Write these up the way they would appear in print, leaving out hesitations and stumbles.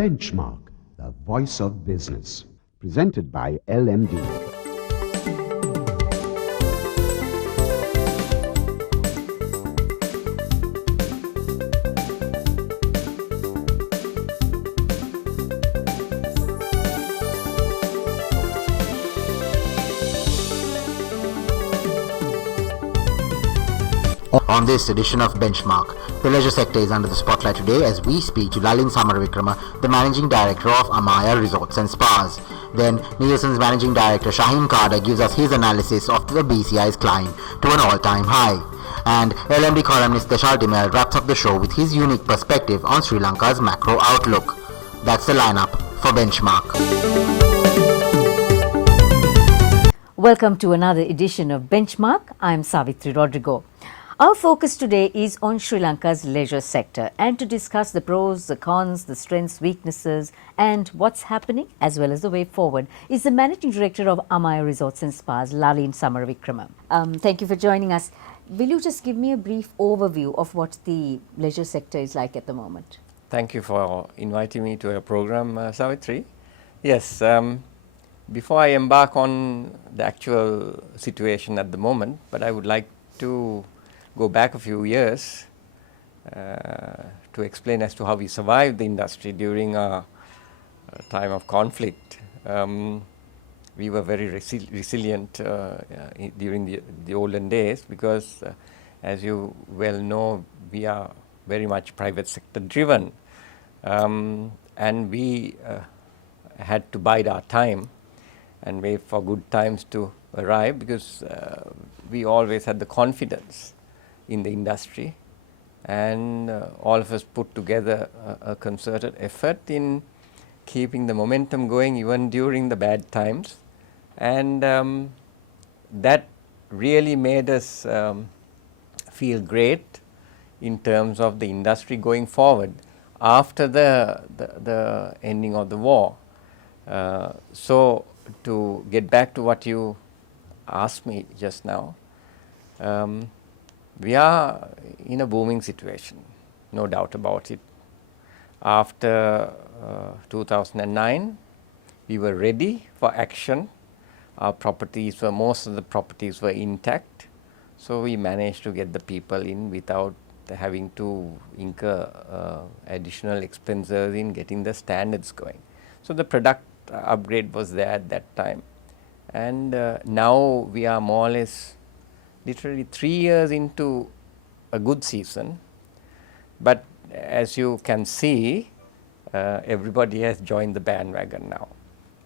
Benchmark, the voice of business. Presented by LMD. On this edition of Benchmark, the leisure sector is under the spotlight today as we speak to Lalin Samarawickrama, the Managing Director of Amaya Resorts and Spas. Then, Nielsen's Managing Director Shaheen Carter gives us his analysis of the BCI's climb to an all-time high. And LMD columnist Deshal Dimel wraps up the show with his unique perspective on Sri Lanka's macro outlook. That's the lineup for Benchmark. Welcome to another edition of Benchmark. I'm Savitri Rodrigo. Our focus today is on Sri Lanka's leisure sector, and to discuss the pros, the cons, the strengths, weaknesses and what's happening as well as the way forward is the Managing Director of Amaya Resorts and Spas, Lalin Samarawickrama. Thank you for joining us. Will you just give me a brief overview of what the leisure sector is like at the moment? Thank you for inviting me to your program, Savitri. Yes, before I embark on the actual situation at the moment, but I would like to go back a few years to explain as to how we survived the industry during a time of conflict. We were very resilient during the olden days because, as you well know, we are very much private sector driven, and we had to bide our time and wait for good times to arrive because we always had the confidence in the industry, and all of us put together a concerted effort in keeping the momentum going even during the bad times, and that really made us feel great in terms of the industry going forward after the ending of the war. So to get back to what you asked me just now, we are in a booming situation, no doubt about it. After 2009, we were ready for action. Our properties were, most of the properties were intact, so we managed to get the people in without having to incur additional expenses in getting the standards going. So the product upgrade was there at that time, and now we are more or less literally 3 years into a good season, but as you can see, everybody has joined the bandwagon now,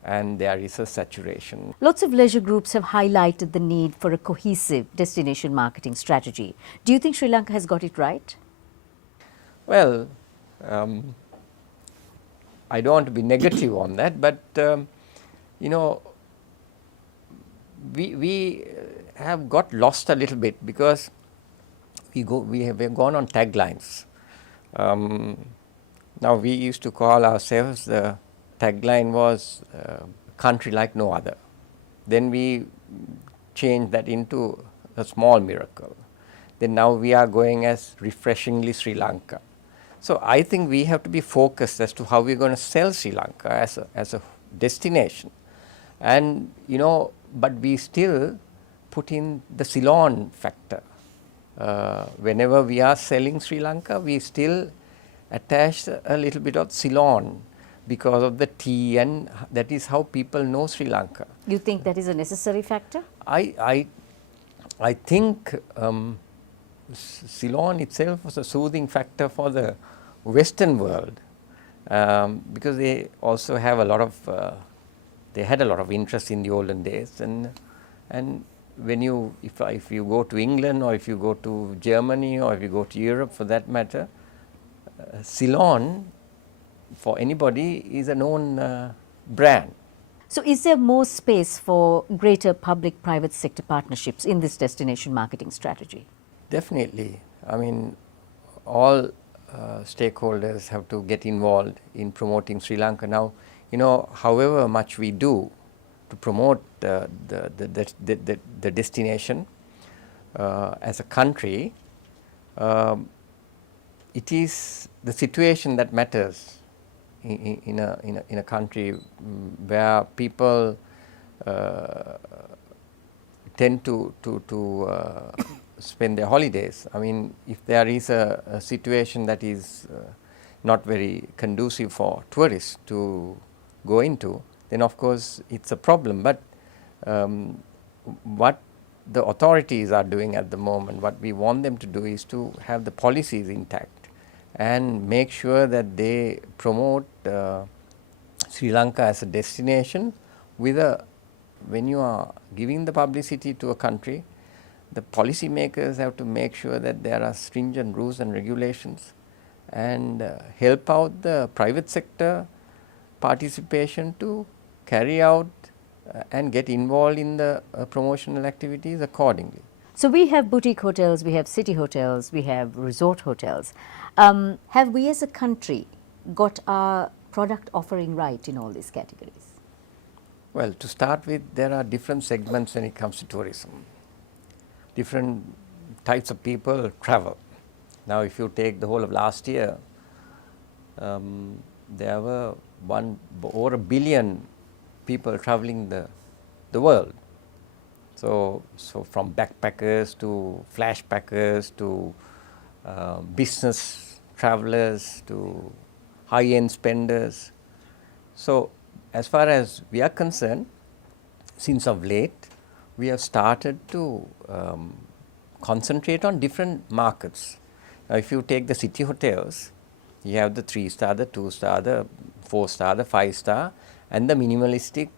and there is a saturation. Lots of leisure groups have highlighted the need for a cohesive destination marketing strategy. Do you think Sri Lanka has got it right? Well, I don't want to be negative on that, but you know, we have got lost a little bit because we have gone on taglines. Now we used to call ourselves, the tagline was country like no other. Then we changed that into a small miracle. Then now we are going as refreshingly Sri Lanka. So I think we have to be focused as to how we're going to sell Sri Lanka as a destination. And you know, but we still put in the Ceylon factor. Whenever we are selling Sri Lanka, we still attach a little bit of Ceylon because of the tea, and that is how people know Sri Lanka. You think that is a necessary factor? I think Ceylon itself was a soothing factor for the Western world, because they also have a lot of they had a lot of interest in the olden days, and when you if you go to England, or if you go to Germany, or if you go to Europe for that matter, Ceylon for anybody is a known brand. So is there more space for greater public-private sector partnerships in this destination marketing strategy? Definitely. I mean, all stakeholders have to get involved in promoting Sri Lanka. Now, you know, however much we do to promote the destination as a country, it is the situation that matters in a country where people tend to spend their holidays. I mean, if there is a situation that is not very conducive for tourists to go into, then of course it's a problem. But what the authorities are doing at the moment, what we want them to do is to have the policies intact and make sure that they promote Sri Lanka as a destination with a, when you are giving the publicity to a country, the policy makers have to make sure that there are stringent rules and regulations and help out the private sector participation to carry out and get involved in the promotional activities accordingly. So we have boutique hotels, we have city hotels, we have resort hotels. Have we as a country got our product offering right in all these categories? Well, to start with, there are different segments when it comes to tourism. Different types of people travel. Now, if you take the whole of last year, there were over 1 billion people traveling the world. So from backpackers to flashpackers to business travelers to high-end spenders. So as far as we are concerned, since of late, we have started to concentrate on different markets. Now, if you take the city hotels, you have the 3-star, the 2-star, the 4-star, the 5-star, and the minimalistic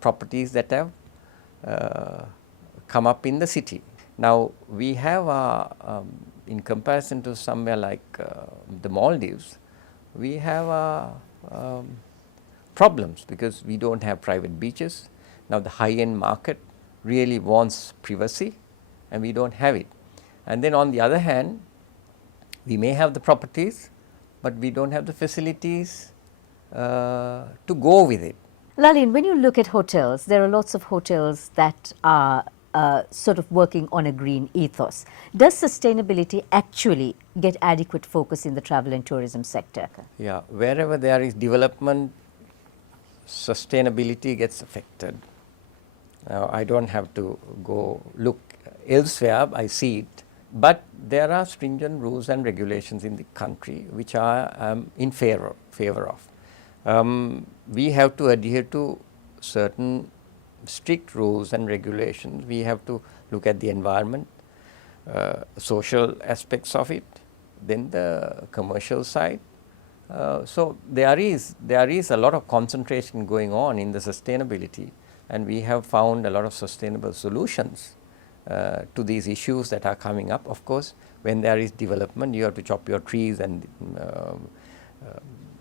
properties that have come up in the city. Now, we have, in comparison to somewhere like the Maldives, we have problems because we don't have private beaches. Now, the high-end market really wants privacy and we don't have it. And then on the other hand, we may have the properties, but we don't have the facilities to go with it. Lalin, when you look at hotels, there are lots of hotels that are sort of working on a green ethos. Does sustainability actually get adequate focus in the travel and tourism sector? Yeah, wherever there is development, sustainability gets affected. Now, I don't have to go look elsewhere, I see it. But there are stringent rules and regulations in the country which I am in favor of. We have to adhere to certain strict rules and regulations. We have to look at the environment, social aspects of it, then the commercial side. So there is a lot of concentration going on in the sustainability, and we have found a lot of sustainable solutions to these issues that are coming up. Of course, when there is development, you have to chop your trees and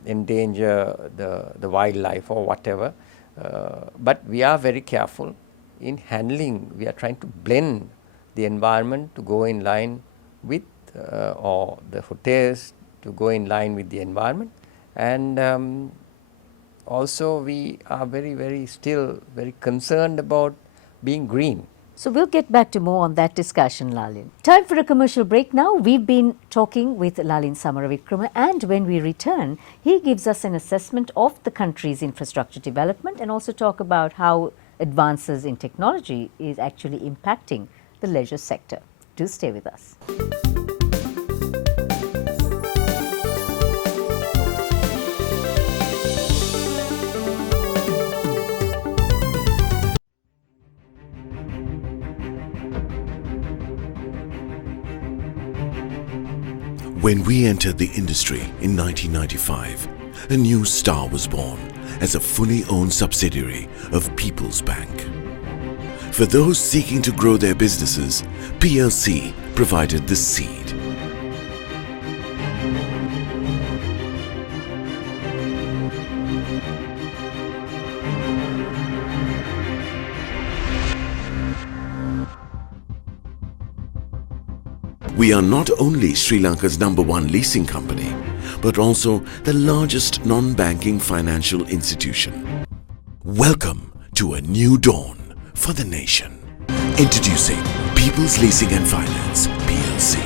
endanger the wildlife or whatever. But we are very careful in handling. We are trying to blend the environment to go in line with or the hotels to go in line with the environment, and also we are still very concerned about being green. So we'll get back to more on that discussion, Lalin. Time for a commercial break now. We've been talking with Lalin Samarawickrama, and when we return, he gives us an assessment of the country's infrastructure development and also talk about how advances in technology is actually impacting the leisure sector. Do stay with us. When we entered the industry in 1995, a new star was born as a fully owned subsidiary of People's Bank. For those seeking to grow their businesses, PLC provided the seed. We are not only Sri Lanka's #1 leasing company, but also the largest non-banking financial institution. Welcome to a new dawn for the nation. Introducing People's Leasing and Finance, PLC.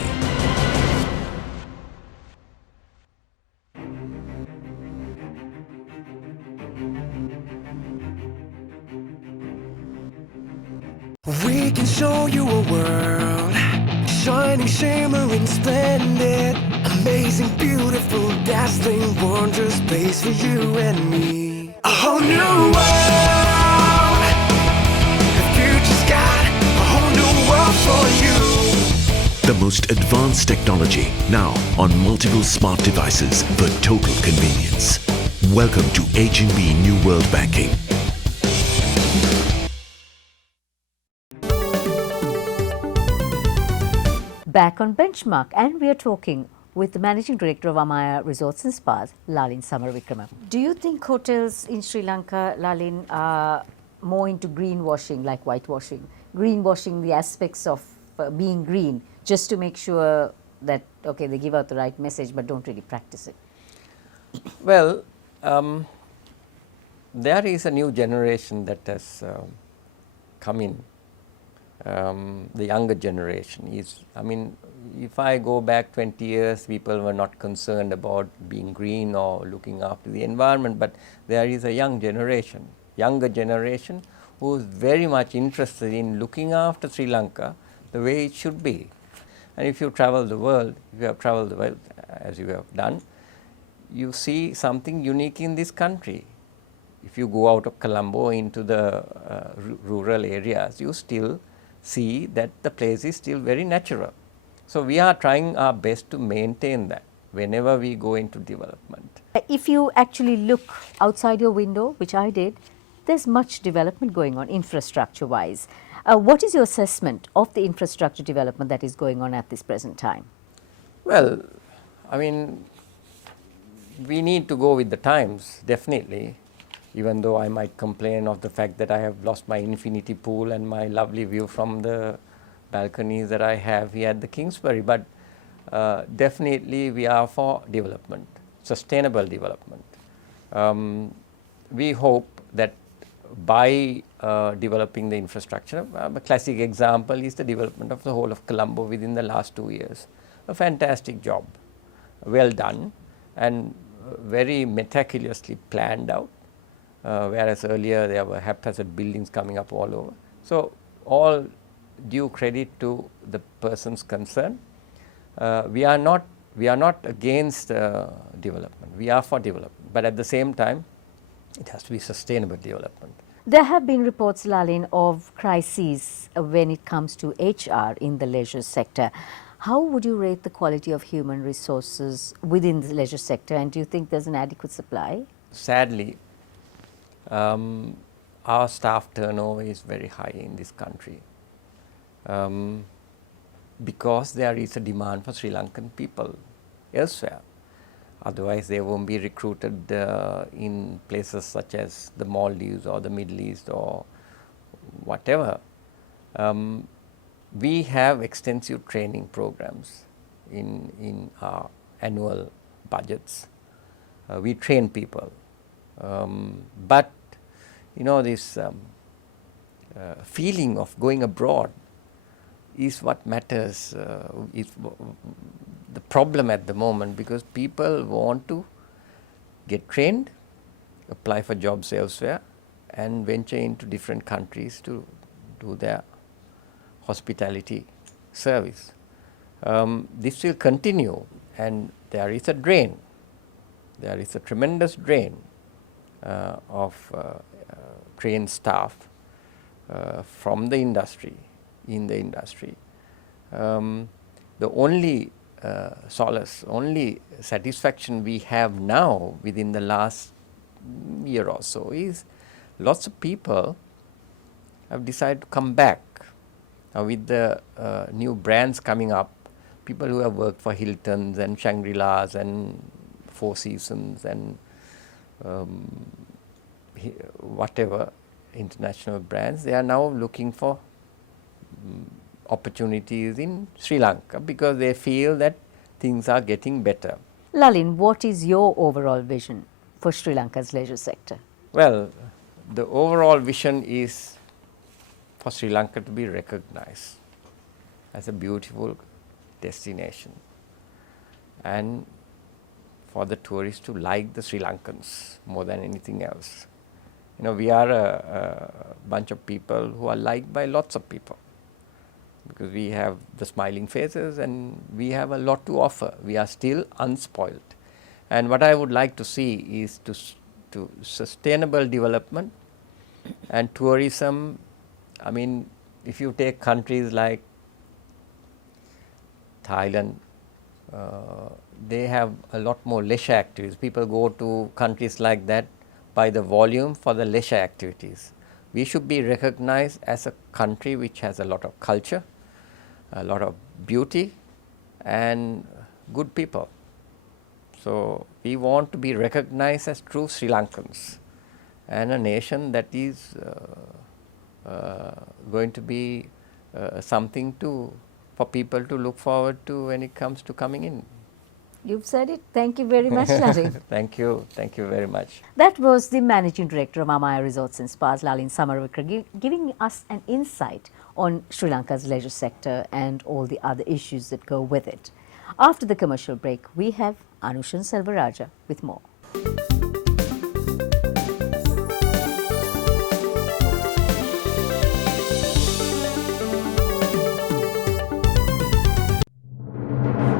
shimmering, splendid, amazing, beautiful, dazzling, wondrous place for you and me. A whole new world. The future's got a whole new world for you. The most advanced technology now on multiple smart devices for total convenience. Welcome to H&B New World Banking. Back on Benchmark, and we are talking with the Managing Director of Amaya Resorts and Spas, Lalin Samarawickrama. Do you think hotels in Sri Lanka, Lalin, are more into greenwashing, like whitewashing, greenwashing the aspects of being green, just to make sure that, okay, they give out the right message but don't really practice it? Well, there is a new generation that has come in. The younger generation is, I mean, if I go back 20 years, people were not concerned about being green or looking after the environment, but there is a younger generation who is very much interested in looking after Sri Lanka the way it should be. And if you travel the world, if you have traveled the world as you have done, you see something unique in this country. If you go out of Colombo into the rural areas, you still see that the place is still very natural. So we are trying our best to maintain that whenever we go into development. If you actually look outside your window, which I did, there's much development going on infrastructure-wise. What is your assessment of the infrastructure development that is going on at this present time? Well, I mean, we need to go with the times, definitely. Even though I might complain of the fact that I have lost my infinity pool and my lovely view from the balconies that I have here at the Kingsbury, but definitely we are for development, sustainable development. We hope that by developing the infrastructure, a classic example is the development of the whole of Colombo within the last 2 years. A fantastic job, well done, and very meticulously planned out. Whereas earlier there were haphazard buildings coming up all over. So all due credit to the persons concerned. We are not against development. We are for development, but at the same time, it has to be sustainable development. There have been reports, Lalin, of crises when it comes to HR in the leisure sector. How would you rate the quality of human resources within the leisure sector, and do you think there's an adequate supply? Sadly, our staff turnover is very high in this country because there is a demand for Sri Lankan people elsewhere. Otherwise, they won't be recruited in places such as the Maldives or the Middle East or whatever. We have extensive training programs in our annual budgets. We train people. But you know, this feeling of going abroad is what matters, is the problem at the moment, because people want to get trained, apply for jobs elsewhere, and venture into different countries to do their hospitality service. This will continue, and there is a drain. There is a tremendous drain of trained staff from the industry, in the industry. The only solace, only satisfaction we have now within the last year or so is lots of people have decided to come back. Now with the new brands coming up, people who have worked for Hiltons and Shangri-Las and Four Seasons and whatever international brands, they are now looking for opportunities in Sri Lanka because they feel that things are getting better. Lalin, what is your overall vision for Sri Lanka's leisure sector? Well, the overall vision is for Sri Lanka to be recognized as a beautiful destination and for the tourists to like the Sri Lankans more than anything else. You know, we are a bunch of people who are liked by lots of people. because we have the smiling faces and we have a lot to offer. We are still unspoiled. And what I would like to see is to sustainable development and tourism. I mean, if you take countries like Thailand, they have a lot more leisure activities. People go to countries like that by the volume for the leisure activities. We should be recognized as a country which has a lot of culture, a lot of beauty and good people. So, we want to be recognized as true Sri Lankans and a nation that is going to be something for people to look forward to when it comes to coming in. You've said it. Thank you very much, Lalin. Thank you very much. That was the Managing Director of Amaya Resorts and Spas, Lalin Samarawickrama, giving us an insight on Sri Lanka's leisure sector and all the other issues that go with it. After the commercial break, we have Anushan Selvaraja with more.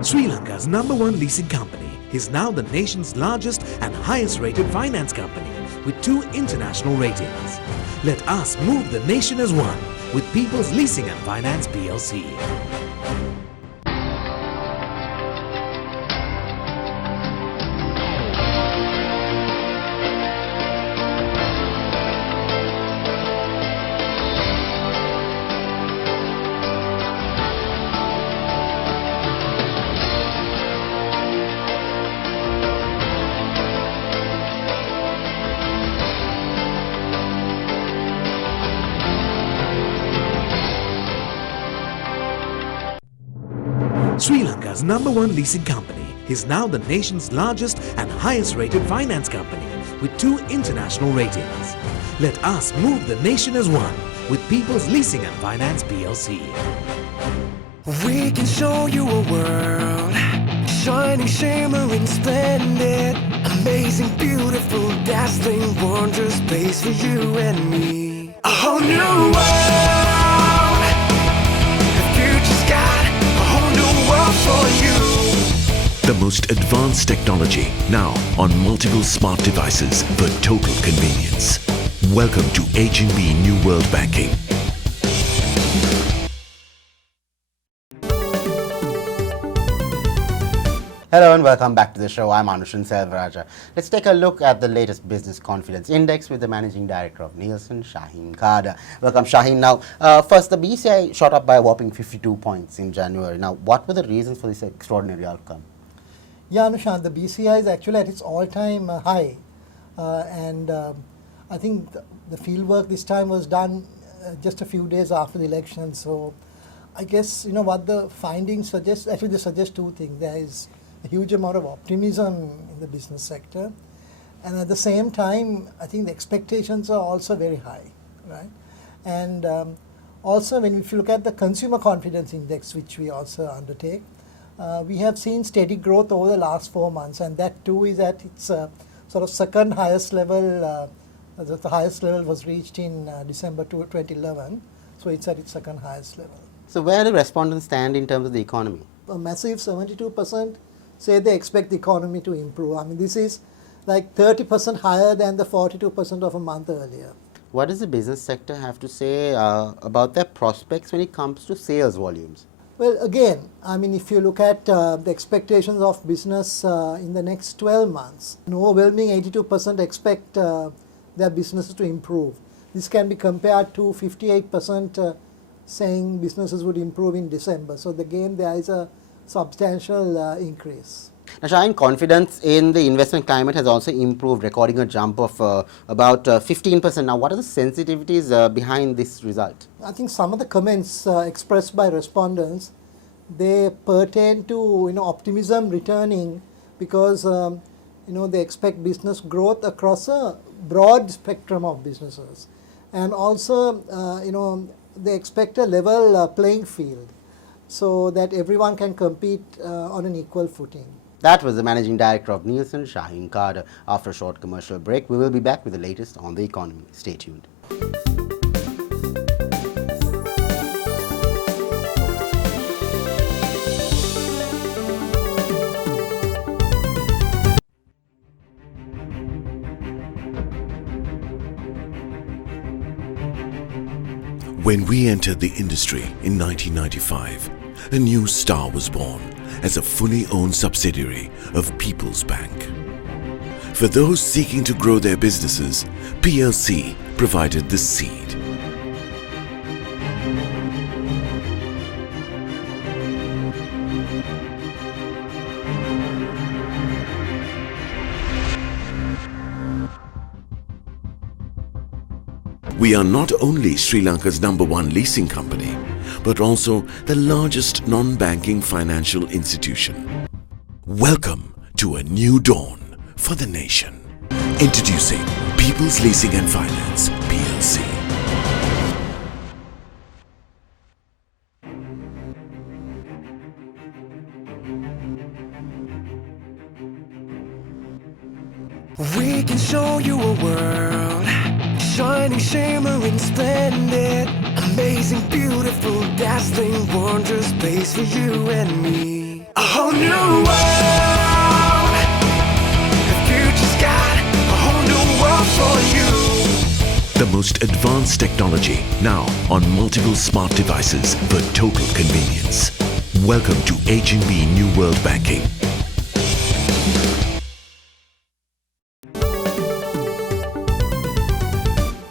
Sri Lanka's #1 leasing company is now the nation's largest and highest rated finance company with 2 international ratings. Let us move the nation as one with People's Leasing and Finance PLC. Sri Lanka's #1 leasing company is now the nation's largest and highest rated finance company with 2 international ratings. Let us move the nation as one with People's Leasing and Finance PLC. We can show you a world, shining, shimmering, splendid, amazing, beautiful, dazzling, wondrous space for you and me. A whole new world, the future's got a whole new world for you. The most advanced technology now on multiple smart devices for total convenience. Welcome to H&B New World Banking. Hello and welcome back to the show. I'm Anushan Selvaraja. Let's take a look at the latest business confidence index with the managing director of Nielsen, Shaheen Kada. Welcome, Shaheen. Now, first, the BCI shot up by a whopping 52 points in January. Now, what were the reasons for this extraordinary outcome? Yeah, Anushan, the BCI is actually at its all-time high, and I think the field work this time was done just a few days after the election. So, I guess what the findings suggest. Actually, they suggest 2 things. There is a huge amount of optimism in the business sector, and at the same time, I think the expectations are also very high, right? And also, if you look at the consumer confidence index, which we also undertake, we have seen steady growth over the last 4 months, and that too is at its sort of second highest level. The highest level was reached in December 2011, so it's at its second highest level. So, where do respondents stand in terms of the economy? A massive 72% say they expect the economy to improve. I mean, this is like 30% higher than the 42% of a month earlier. What does the business sector have to say about their prospects when it comes to sales volumes? Well, again, I mean, if you look at the expectations of business in the next 12 months, an overwhelming 82% expect their businesses to improve. This can be compared to 58% saying businesses would improve in December. So, again, there is a substantial increase. Now, Shaheen, confidence in the investment climate has also improved, recording a jump of about 15%. Now, what are the sensitivities behind this result? I think some of the comments expressed by respondents, they pertain to optimism returning because they expect business growth across a broad spectrum of businesses, and also they expect a level playing field, so that everyone can compete on an equal footing. That was the Managing Director of Nielsen, Shaheen Kada. After a short commercial break, we will be back with the latest on the economy. Stay tuned. When we entered the industry in 1995, a new star was born as a fully owned subsidiary of People's Bank. For those seeking to grow their businesses, PLC provided the seed. We are not only Sri Lanka's #1 leasing company, but also the largest non-banking financial institution. Welcome to a new dawn for the nation. Introducing People's Leasing and Finance, PLC. We can show you a world, shining, shimmering, splendid, amazing, beautiful, dazzling, wondrous space for you and me. A whole new world, the future's got a whole new world for you. The most advanced technology now on multiple smart devices for total convenience. Welcome to H&B New World Banking.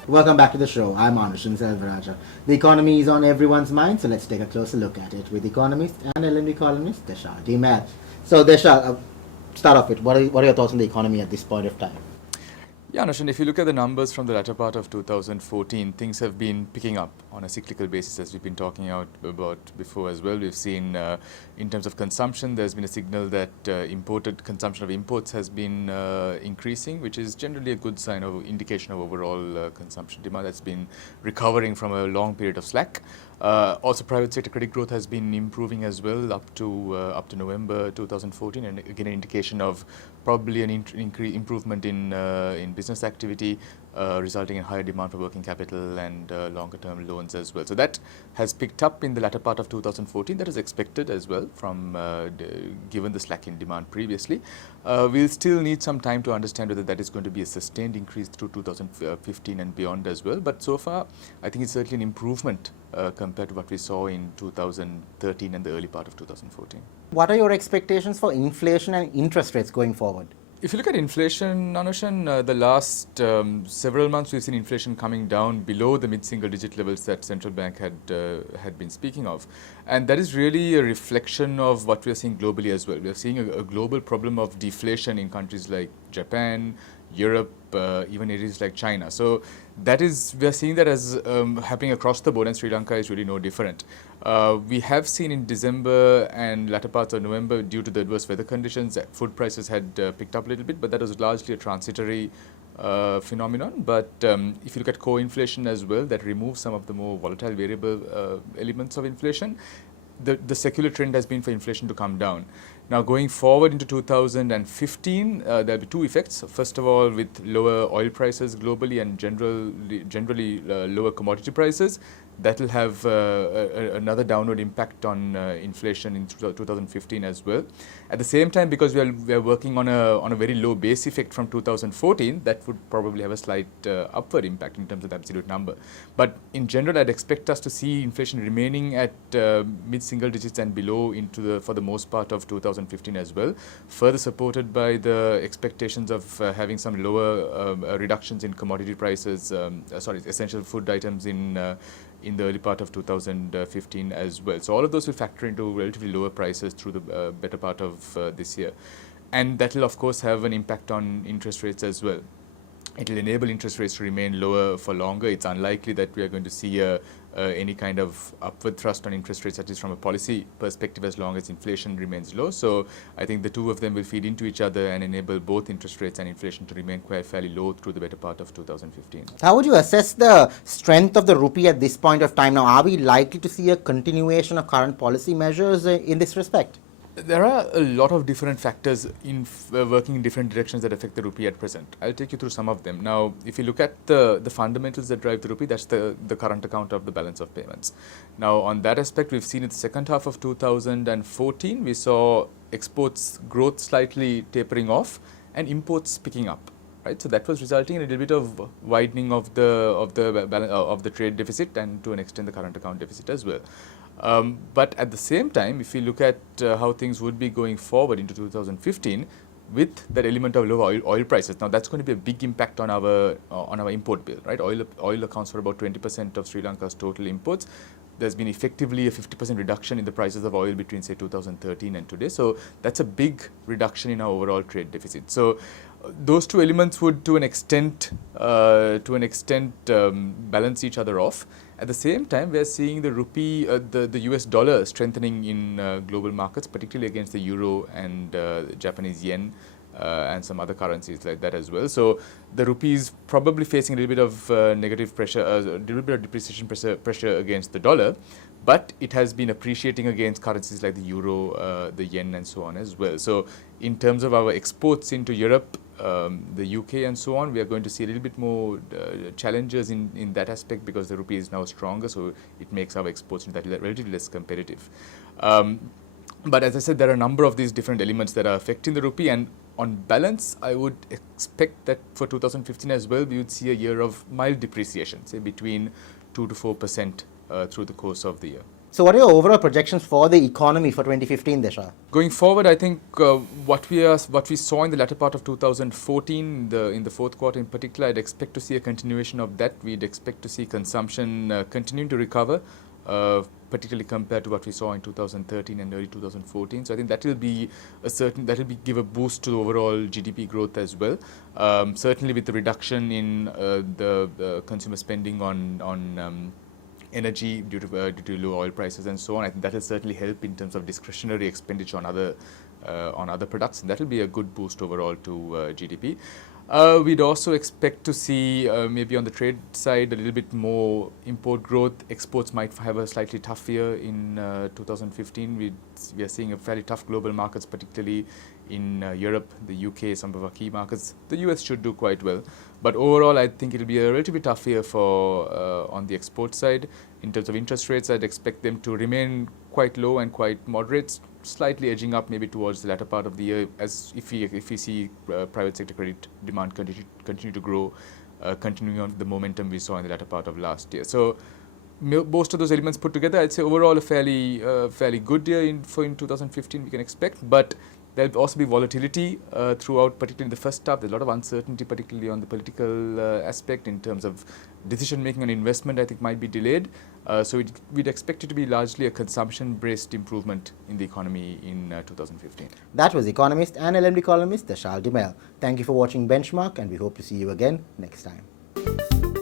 Welcome back to the show. I'm Anushan Selvaraja. The economy is on everyone's mind, so let's take a closer look at it with economist and LNB columnist Deshal Demal. So Deshal, start off with what are your thoughts on the economy at this point of time? Yeah, Anushan, if you look at the numbers from the latter part of 2014, things have been picking up on a cyclical basis, as we've been talking about before as well. We've seen, in terms of consumption, there's been a signal that imported consumption of imports has been increasing, which is generally a good sign of indication of overall consumption demand that's been recovering from a long period of slack. Also, private sector credit growth has been improving as well up to November 2014, and again an indication of probably an improvement in business activity, resulting in higher demand for working capital and longer-term loans as well. So that has picked up in the latter part of 2014. That is expected as well from given the slack in demand previously. We'll still need some time to understand whether that is going to be a sustained increase through 2015 and beyond as well. But so far, I think it's certainly an improvement compared to what we saw in 2013 and the early part of 2014. What are your expectations for inflation and interest rates going forward? If you look at inflation, Anushan, the last several months we've seen inflation coming down below the mid-single digit levels that central bank had been speaking of. And that is really a reflection of what we are seeing globally as well. We are seeing a global problem of deflation in countries like Japan, Europe, even areas like China. So that is, we are seeing that as happening across the board, and Sri Lanka is really no different. We have seen in December and latter parts of November, due to the adverse weather conditions, that food prices had picked up a little bit, but that was largely a transitory phenomenon. But if you look at core inflation as well, that removes some of the more volatile variable elements of inflation. The secular trend has been for inflation to come down. Now, going forward into 2015, there will be two effects. First of all, with lower oil prices globally and generally lower commodity prices, that will have another downward impact on inflation in 2015 as well. At the same time, because we are working on a very low base effect from 2014, that would probably have a slight upward impact in terms of the absolute number. But in general, I'd expect us to see inflation remaining at mid-single digits and below for the most part of 2015 as well, further supported by the expectations of having some lower reductions in commodity prices, essential food items in the early part of 2015 as well. So all of those will factor into relatively lower prices through the better part of this year. And that will, of course, have an impact on interest rates as well. It will enable interest rates to remain lower for longer. It's unlikely that we are going to see any kind of upward thrust on interest rates, at least from a policy perspective, as long as inflation remains low. So I think the two of them will feed into each other and enable both interest rates and inflation to remain quite fairly low through the better part of 2015. How would you assess the strength of the rupee at this point of time now? Are we likely to see a continuation of current policy measures in this respect? There are a lot of different factors working in different directions that affect the rupee at present. I'll take you through some of them. Now, if you look at the fundamentals that drive the rupee, that's the current account of the balance of payments. Now, on that aspect, we've seen in the second half of 2014, we saw exports growth slightly tapering off and imports picking up. right? So that was resulting in a little bit of widening of the trade deficit and to an extent the current account deficit as well. But at the same time, if we look at how things would be going forward into 2015, with that element of low oil prices, now that's going to be a big impact on our import bill, right? Oil accounts for about 20% of Sri Lanka's total imports. There's been effectively a 50% reduction in the prices of oil between, say, 2013 and today. So that's a big reduction in our overall trade deficit. So those two elements would, to an extent, balance each other off. At the same time, we are seeing the rupee, the US dollar strengthening in global markets, particularly against the euro and Japanese yen and some other currencies like that as well. So the rupee is probably facing a little bit of negative pressure, a little bit of depreciation pressure against the dollar, but it has been appreciating against currencies like the euro, the yen and so on as well. So in terms of our exports into Europe, the UK and so on, we are going to see a little bit more challenges in that aspect because the rupee is now stronger, so it makes our exports into that relatively less competitive. But as I said, there are a number of these different elements that are affecting the rupee, and on balance, I would expect that for 2015 as well, we would see a year of mild depreciation, say between 2 to 4% through the course of the year. So what are your overall projections for the economy for 2015, Desha? Going forward, I think what we saw in the latter part of 2014, in the fourth quarter in particular, I'd expect to see a continuation of that. We'd expect to see consumption continuing to recover, particularly compared to what we saw in 2013 and early 2014. So I think that will give a boost to the overall GDP growth as well. Certainly with the reduction in the consumer spending on energy due to low oil prices and so on. I think that will certainly help in terms of discretionary expenditure on other products, and that will be a good boost overall to GDP. We'd also expect to see maybe on the trade side a little bit more import growth. Exports might have a slightly tough year in 2015. We are seeing a fairly tough global markets, particularly in Europe, the UK, some of our key markets. The US should do quite well. But overall, I think it will be a relatively tough year on the export side. In terms of interest rates, I'd expect them to remain quite low and quite moderate, slightly edging up maybe towards the latter part of the year, as if we see private sector credit demand continue to grow, continuing on the momentum we saw in the latter part of last year. So most of those elements put together, I'd say overall a fairly good year in 2015 we can expect, but there'll also be volatility throughout, particularly in the first half. There's a lot of uncertainty, particularly on the political aspect in terms of decision making on investment, I think might be delayed. So we'd expect it to be largely a consumption-based improvement in the economy in 2015. That was economist and LMD columnist Deshal Dimel. Thank you for watching Benchmark, and we hope to see you again next time.